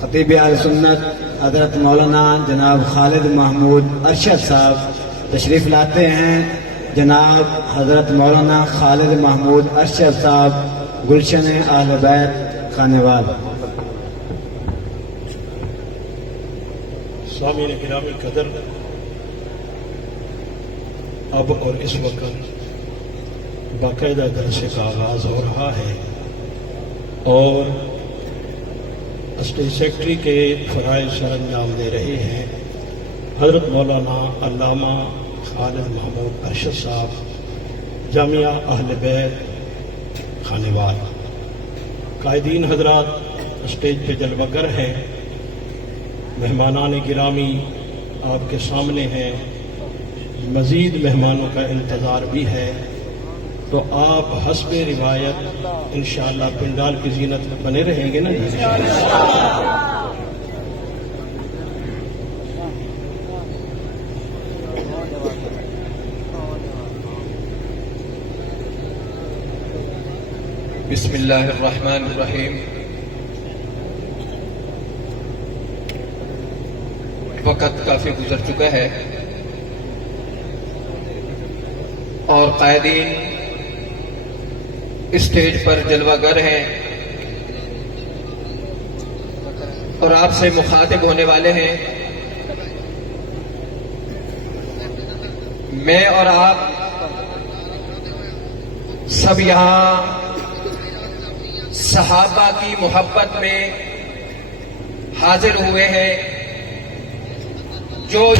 خطیب اہل سنت حضرت مولانا جناب خالد محمود ارشد صاحب تشریف لاتے ہیں۔ جناب حضرت مولانا خالد محمود ارشد صاحب گلشن اہل بیت خانوال۔ سامعین گرامی قدر، اب اور اس وقت باقاعدہ درس کا آغاز ہو رہا ہے اور اسٹیج سیکرٹری کے فرائض سر انجام دے رہے ہیں حضرت مولانا علامہ خالد محمود ارشد صاحب، جامعہ اہل بیت خانوال۔ قائدین حضرات اسٹیج پہ جلوہ گر ہیں، مہمانان گرامی آپ کے سامنے ہیں، مزید مہمانوں کا انتظار بھی ہے، تو آپ حسب روایت انشاءاللہ پنڈال کی زینت میں بنے رہیں گے نا؟ بسم اللہ الرحمن الرحیم۔ وقت کافی گزر چکا ہے اور قائدین اسٹیج پر جلوہ گر ہیں اور آپ سے مخاطب ہونے والے ہیں۔ میں اور آپ سب یہاں صحابہ کی محبت میں حاضر ہوئے ہیں۔ جو